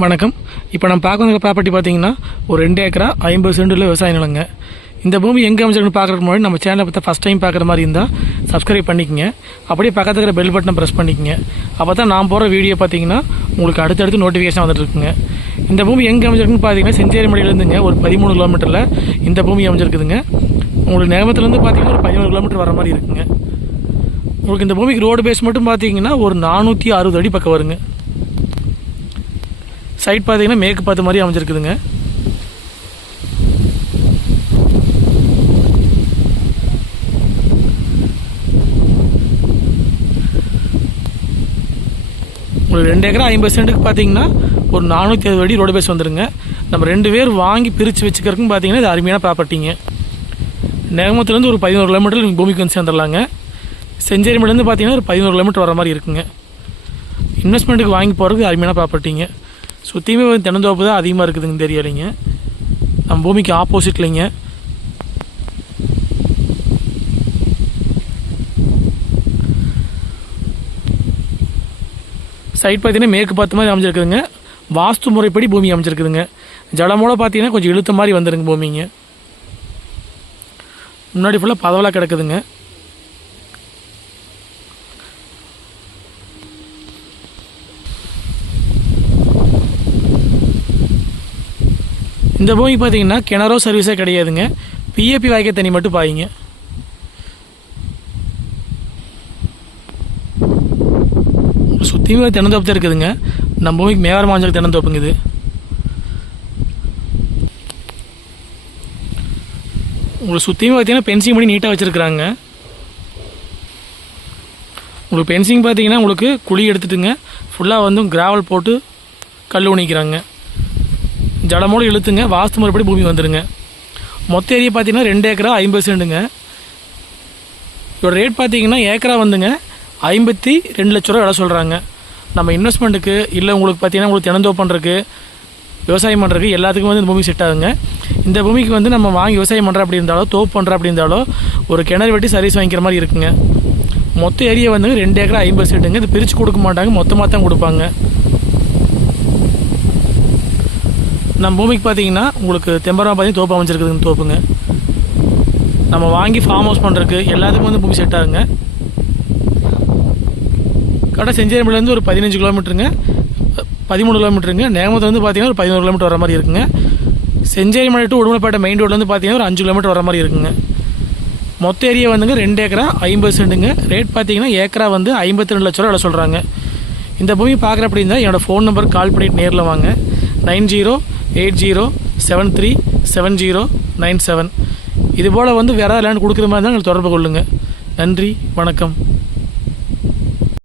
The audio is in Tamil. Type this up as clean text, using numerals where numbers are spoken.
வணக்கம். இப்போ நம்ம பார்க்க வந்த ப்ராப்பர்ட்டி பார்த்தீங்கன்னா ஒரு 2 ஏக்கரா 50 சென்டில் விவசாய நிலங்க. இந்த பூமி எங்கே அமைச்சிருக்குன்னு பார்க்குறதுக்கு முன்னாடி நம்ம சேனலை பார்த்தா ஃபஸ்ட் டைம் பார்க்குற மாதிரி இருந்தால் சப்ஸ்கிரைப் பண்ணிக்கங்க. அப்படியே பக்கத்தில் இருக்கிற பெல் பட்டனை ப்ரெஸ் பண்ணிக்கங்க. அப்போ தான் நான் போகிற வீடியோ பார்த்தீங்கன்னா உங்களுக்கு அடுத்தடுத்து நோட்டிஃபிகேஷன் வந்துட்டு இருக்குங்க. இந்த பூமி எங்கே அமைச்சிருக்குன்னு பார்த்தீங்கன்னா செஞ்சேரிமலையிலேருந்துங்க ஒரு 13 கிலோமீட்டரில் இந்த பூமி அமைச்சிருக்குதுங்க. உங்களுக்கு நேமத்துலேருந்து பார்த்தீங்கன்னா ஒரு 11 கிலோமீட்டர் வர மாதிரி இருக்குங்க. உங்களுக்கு இந்த பூமிக்கு ரோடு பேஸ் மட்டும் பார்த்தீங்கன்னா ஒரு 460 அடி பக்கம் வருங்க. சைட் பார்த்தீங்கன்னா மேற்கு பார்த்த மாதிரி அமைஞ்சிருக்குதுங்க. உங்களுக்கு 2 ஏக்கரா 50 சென்ட்டுக்கு பார்த்தீங்கன்னா ஒரு 460 அடி ரோடு பேஸ் வந்துடுங்க. நம்ம 2 பேர் வாங்கி பிரித்து வச்சுக்கிறதுக்குன்னு பார்த்தீங்கன்னா இது அருமையான ப்ராப்பர்ட்டிங்க. நேமத்துலேருந்து ஒரு 11 கிலோமீட்டர் நீங்கள் பூமிக்கு வந்து சேர்ந்துடலாங்க. செஞ்சேரிமலேருந்து பார்த்தீங்கன்னா ஒரு 11 கிலோமீட்டர் வர மாதிரி இருக்குங்க. இன்வெஸ்ட்மெண்ட்டுக்கு வாங்கி போகிறதுக்கு அருமையான ப்ராப்பர்ட்டிங்க. சுற்றியுமே தென்னந்தோப்பு தான் அதிகமாக இருக்குதுங்க இந்த ஏரியாலிங்க. நம்ம பூமிக்கு ஆப்போசிட்லிங்க. சைட் பார்த்தீங்கன்னா மேற்கு பார்த்த மாதிரி அமைஞ்சிருக்குதுங்க. வாஸ்து முறைப்படி பூமி அமைஞ்சிருக்குதுங்க. ஜலமோட பார்த்தீங்கன்னா கொஞ்சம் இழுத்த மாதிரி வந்துருங்க பூமிங்க. முன்னாடி ஃபுல்லாக பதவலாக கிடக்குதுங்க. இந்த பூமி பார்த்தீங்கன்னா கிணறோ சர்வீஸே கிடையாதுங்க. பிஏபி வாய்க்க தண்ணி மட்டும் பாயிங்க. சுற்றியுமே தென்னந்தோப்பு தான் இருக்குதுங்க. நம்ம பூமிக்கு மேவார மாஞ்சல் தென்னந்தோப்புங்க இது. உங்களுக்கு சுற்றியுமே பார்த்தீங்கன்னா பென்சிங் பண்ணி நீட்டாக வச்சுருக்குறாங்க. உங்களுக்கு பென்சிங் பார்த்தீங்கன்னா உங்களுக்கு குழி எடுத்துட்டுங்க ஃபுல்லாக வந்து கிராவல் போட்டு கல் ஊனிக்கிறாங்க. ஜலமோடு இழுத்துங்க. வாஸ்து முறைப்படி பூமி வந்துடுங்க. மொத்த ஏரியா பார்த்தீங்கன்னா 2 ஏக்கரா 50 சென்ட்டுங்க. இதோட ரேட் பார்த்தீங்கன்னா ஏக்கரா வந்துங்க 52 லட்ச ரூபா விலை சொல்கிறாங்க. நம்ம இன்வெஸ்ட்மெண்ட்டுக்கு இல்லை உங்களுக்கு பார்த்தீங்கன்னா உங்களுக்கு தினந்தோப்பு பண்ணுறதுக்கு விவசாயம் பண்ணுறதுக்கு எல்லாத்துக்கும் வந்து இந்த பூமி செட் ஆகுங்க. இந்த பூமிக்கு வந்து நம்ம வாங்கி விவசாயம் பண்ணுற அப்படி இருந்தாலோ தோப்பு பண்ணுற அப்படி இருந்தாலோ ஒரு கிணறு வெட்டி சர்வீஸ் வாங்கிக்கிற மாதிரி இருக்குங்க. மொத்த ஏரியா வந்துங்க 2 ஏக்கரா 50 சென்ட்டுங்க. இது பிரித்து கொடுக்க மாட்டாங்க, மொத்தமாக தான் கொடுப்பாங்க. நம்ம பூமிக்கு பார்த்தீங்கன்னா உங்களுக்கு தெம்பரமாக பார்த்தீங்கன்னா தோப்பு அமைச்சிருக்குதுங்க. தோப்புங்க நம்ம வாங்கி ஃபார்ம் ஹவுஸ் பண்ணுறதுக்கு எல்லாத்துக்கும் வந்து பூமி செட் ஆகுங்க. கரெக்டாக செஞ்சேரிமலேருந்து ஒரு 15 கிலோமீட்டருங்க, 13 கிலோமீட்டருங்க. நேமத்தில் வந்து பார்த்தீங்கன்னா ஒரு 11 கிலோமீட்டர் வர மாதிரி இருக்குங்க. செஞ்சேரிமலை டு உடுமலைப்பேட்டை மெயின் ரோட்லேருந்து பார்த்தீங்கன்னா ஒரு 5 கிலோமீட்டர் வர மாதிரி இருக்குங்க. மொத்த ஏரியா வந்துங்க 2 ஏக்கரா 50 சென்ட்டுங்க. ரேட் பார்த்தீங்கன்னா ஏக்கரா வந்து 52 லட்ச ரூபா சொல்கிறாங்க. இந்த பூமி பார்க்குற அப்படின்னா என்னோடய ஃபோன் நம்பருக்கு கால் பண்ணிவிட்டு நேரில் வாங்க. 9080737097. இதுபோல் வந்து வேறு லேண்ட் கொடுக்குற மாதிரி தான் எங்களுக்கு தொடர்பு கொள்ளுங்கள். நன்றி, வணக்கம்.